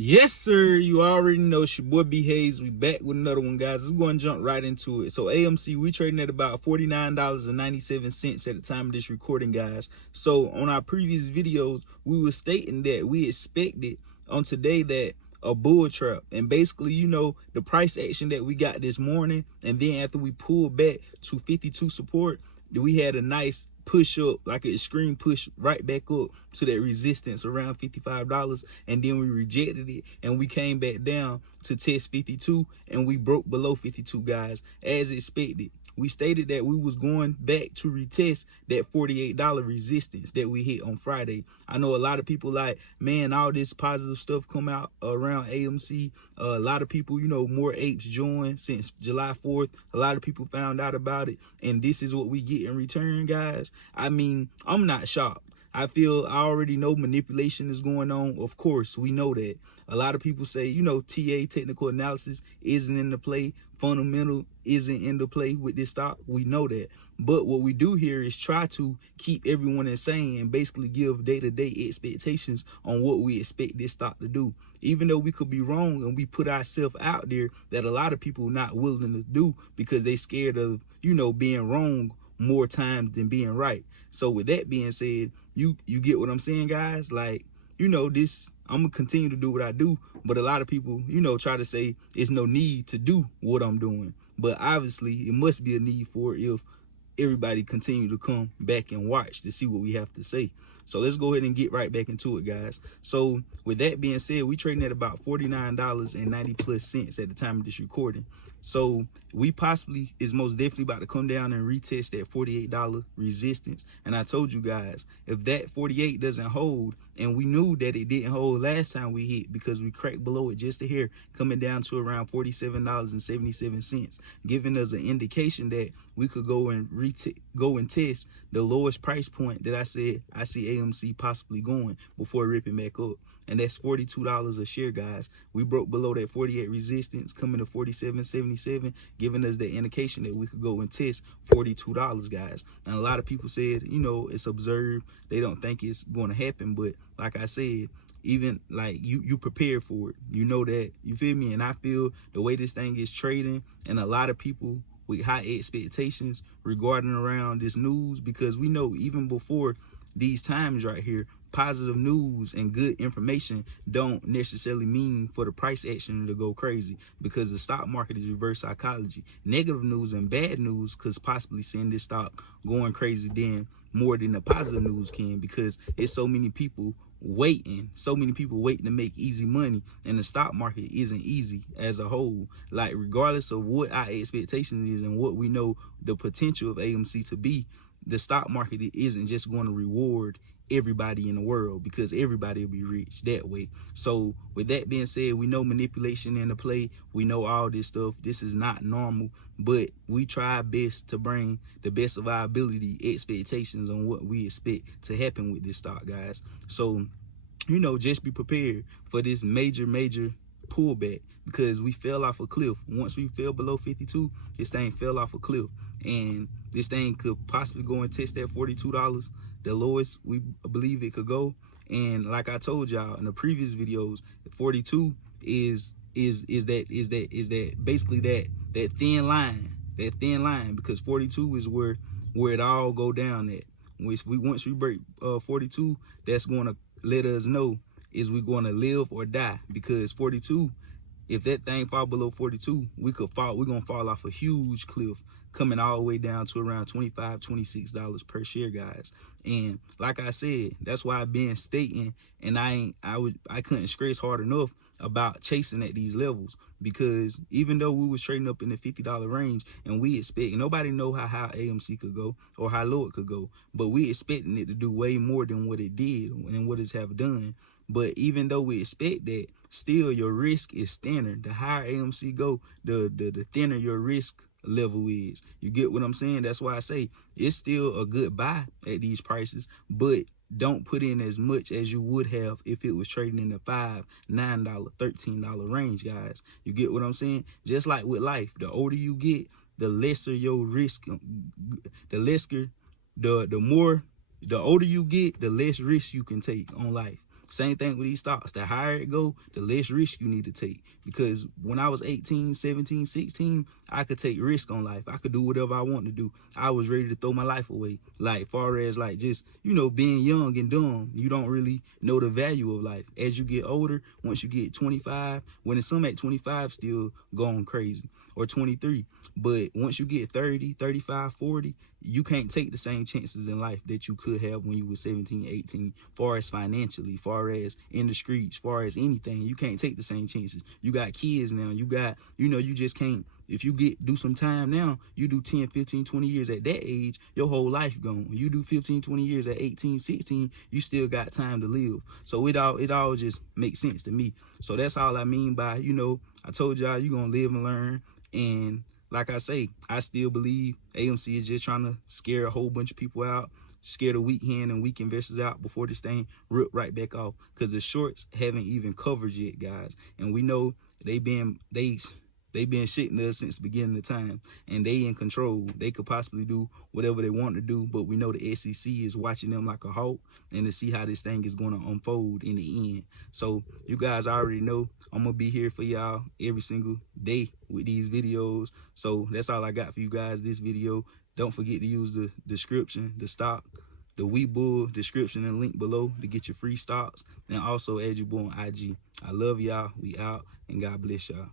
Yes, sir. You already know it's your boy B Hayes. We back with another one, guys. Let's go and jump right into it. So AMC, we trading at about $49.97 at the time of this recording, guys. So on our previous videos, we were stating that we expected on today that a bull trap, and basically, the price action that we got this morning, and then after we pulled back to 52 support, we had a nice push up, like an extreme push right back up to that resistance around $55, and then we rejected it and we came back down to test 52 and we broke below 52, guys, as expected. We stated that we was going back to retest that $48 resistance that we hit on Friday. I know a lot of people like, man, all this positive stuff come out around AMC. A lot of people, more apes joined since July 4th. A lot of people found out about it, and this is what we get in return, guys. I mean, I'm not shocked. I already know manipulation is going on. Of course, we know that. A lot of people say, TA, technical analysis, isn't in the play. Fundamental isn't in the play with this stock. We know that. But what we do here is try to keep everyone insane and basically give day-to-day expectations on what we expect this stock to do. Even though we could be wrong, and we put ourselves out there that a lot of people are not willing to do because they scared of, being wrong more times than being right. So with that being said, you get what I'm saying, guys? Like, this, I'm gonna continue to do what I do, but a lot of people, try to say it's no need to do what I'm doing. But obviously it must be a need for it if everybody continue to come back and watch to see what we have to say. So let's go ahead and get right back into it, guys. So with that being said, we trading at about $49.90+ at the time of this recording. So we possibly is most definitely about to come down and retest that $48 resistance. And I told you guys, if that 48 doesn't hold, and we knew that it didn't hold last time we hit because we cracked below it just a hair, coming down to around $47.77, giving us an indication that we could go and test the lowest price point that I said I see AMC possibly going before ripping back up. And that's $42 a share, guys. We broke below that 48 resistance, coming to $47.77, giving us the indication that we could go and test $42, guys. And a lot of people said, it's observed. They don't think it's going to happen. But like I said, even like you prepared for it. You know that, you feel me? And I feel the way this thing is trading, and a lot of people with high expectations regarding around this news, because we know even before these times right here, positive news and good information don't necessarily mean for the price action to go crazy, because the stock market is reverse psychology. Negative news and bad news could possibly send this stock going crazy then more than the positive news can, because it's so many people waiting to make easy money, and the stock market isn't easy as a whole. Like, regardless of what our expectations is and what we know the potential of AMC to be, the stock market isn't just going to reward everybody in the world, because everybody will be rich that way. So with that being said, we know manipulation in the play. We know all this stuff. This is not normal, but we try our best to bring the best of our ability expectations on what we expect to happen with this stock, guys. So just be prepared for this major pullback, because we fell off a cliff. Once we fell below 52, this thing fell off a cliff, and this thing could possibly go and test that $42, the lowest we believe it could go. And like I told y'all in the previous videos, 42 is that basically that thin line, because 42 is where it all go down at. Once we break 42, that's going to let us know is we going to live or die, because 42, if that thing fall below 42, we're going to fall off a huge cliff, coming all the way down to around $25, $26 per share, guys. And like I said, that's why I've been stating, and I couldn't stress hard enough about chasing at these levels, because even though we was trading up in the $50 range, and we expect, nobody know how high AMC could go or how low it could go, but we expecting it to do way more than what it did and what it's have done. But even though we expect that, still your risk is thinner. The higher AMC go, the thinner your risk level is. You get what I'm saying? That's why I say it's still a good buy at these prices, but don't put in as much as you would have if it was trading in the $5, $9, $13 range, guys. You get what I'm saying? Just like with life, the older you get, the lesser your risk, the older you get, the less risk you can take on life. Same thing with these stocks. The higher it go, the less risk you need to take. Because when I was 18, 17, 16, I could take risk on life. I could do whatever I want to do. I was ready to throw my life away. Like, far as like just, you know, being young and dumb, you don't really know the value of life. As you get older, once you get 25, when some at 25 still going crazy, or 23. But once you get 30, 35, 40, you can't take the same chances in life that you could have when you were 17, 18, far as financially, far as in the streets, far as anything. You can't take the same chances. You got kids now. You got, you know, you just can't. If you do some time now, you do 10, 15, 20 years at that age, your whole life gone. When you do 15, 20 years at 18, 16, you still got time to live. So it all just makes sense to me. So that's all I mean by, you know, I told y'all you're going to live and learn. And like I say, I still believe AMC is just trying to scare a whole bunch of people out, scare the weak hand and weak investors out before this thing rip right back off. Because the shorts haven't even covered yet, guys. And we know they've been shitting us since the beginning of time, and they in control. They could possibly do whatever they want to do, but we know the SEC is watching them like a hawk, and to see how this thing is going to unfold in the end. So you guys already know I'm gonna be here for y'all every single day with these videos. So that's all I got for you guys this video. Don't forget to use the description, the stock, the Webull description and link below to get your free stocks, and also add your boy on IG. I love y'all. We out, and God bless y'all.